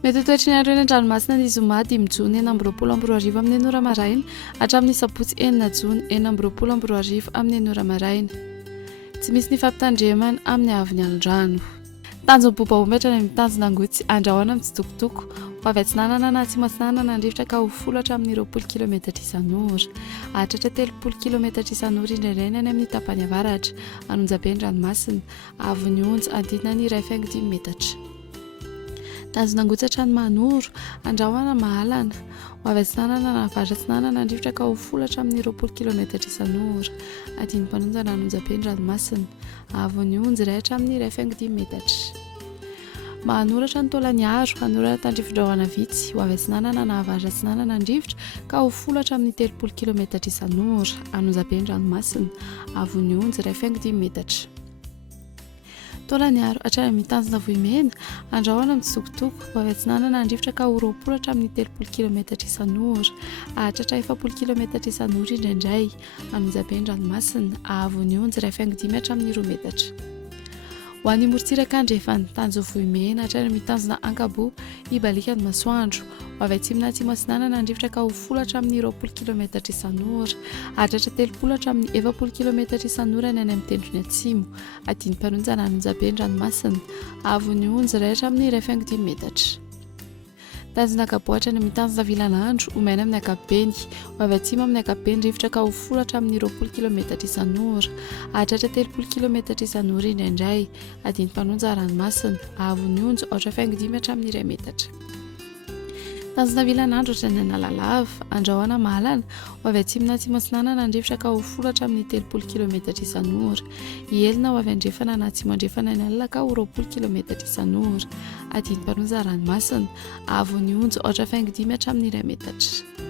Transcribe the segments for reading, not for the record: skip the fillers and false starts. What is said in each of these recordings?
Mety toetry ny andro eny an-dranomasina ny zoma 5 jona 2024 amin'ny 9 maraina hatramin'ny sabotsy 9 jona 2024 amin'ny 9 maraina. Tsy misy ny fampitandremana amin'ny avy ny alin-drano. Tanjony bobaomby hatrany mitanjona angotsy andrahoana mitsitokotoko ho avy atsinanana na atsimo-atsinanana nandrivotra ka ho folo hatramin'ny 20 kilometatra isan'ora. Hahatratra 30 kilometatra isan'ora indraindray any amin'ny tapany avaratra Anonjabe ny ranomasina avy ny onja adidina ny 1.5 metatra. Tanjona angotsy hatrany manoro andrahoana mahalana ho avy atsinanana na avaratra atsinanana nandrivotra ka ho folo hatramin'ny 20 kilometatra isan'ora. Adiny mpanonjana Anonjabe ny ranomasina avy ny onja iray hatramin'ny 1.5 metatra. Mahanoratra ny taolany aro hanorana tandrifon-drahona vitsy ho avy atsinanana na avaratra atsinanana nandrivotra ka ho folo hatramin'ny 30 kilometatra isan'ora. Anonjabe ny ranomasina avy ny onja 1.5 metatra. Taolany aro hatrany mitanjona vohimena andrahoana mitsitokotoko ho avy atsinanana nandrivotra ka ho 20 hatramin'ny 30 kilometatra isan'ora. Hahatratra 70 kilometatra isan'ora indraindray. Anonjabe ny ranomasina avy ny onja 1.5 hatramin'ny 2 metatra. Ho an'ny morontsiraka andrefa ny tanjo vohimena hatrany mitanjona ankabo ibalikany masoandro ho avy atsimo na atsimo atsinanana nandrivotra ka ho folo hatramin'ny 20 kilometatra isan'ora. Hahatratra 30 hatramin'ny 70 kilometatra isan'ora ny any amin'ny tendrony atsimo. Adiny mpanonjana Anonjabe ny ranomasina avy ny onja iray hatramin'ny 1.5 metatra. Tanjona akaboatra ny mitanjona vilanandro omaina amin'ny akabeny ho avy atsimo amin'ny akabeny rivotra ka ho folo hatramin'ny 20 kilometatra isan'ora. Hahatratra 30 kilometatra isan'ora indraindray. Adiny mpanonja ranomasina avy ny onja 8.5 hatramin'ny 2 metatra. Tanjona vilanandro hatrany analalava andrahoana mahalana ho avy atsimo na atsimo atsinanana nandrivotra ka ho folo hatramin'ny 30 kilometatra isan'ora. Ielina ho avy andrefana na atsimo andrefana ny alina ka ho 20 kilometatra isan'ora. Adiny mpanonja ranomasina avy ny onja 8.5 hatramin'ny 2 metatra.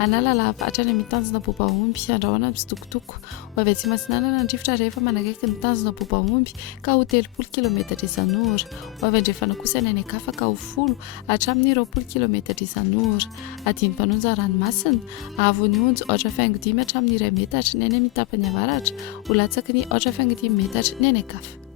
Analalava hatrany mitanjona bobaomby andrahoana mitsitokotoko ho avy atsimo atsinanana nandrivotra rehefa manakaiky ny tanjona bobaomby ka ho 30 kilometatra isan'ora. Ho avy andrefana kosa ny any akafa ka ho folo hatramin'ny 20 kilometatra isan'ora. Adiny mpanonja ranomasina avy ny onja 8.5 hatramin'ny 2 metatra ny any amin'ny tapany avaratra ho latsaky ny 8.5 metatra ny any akafa.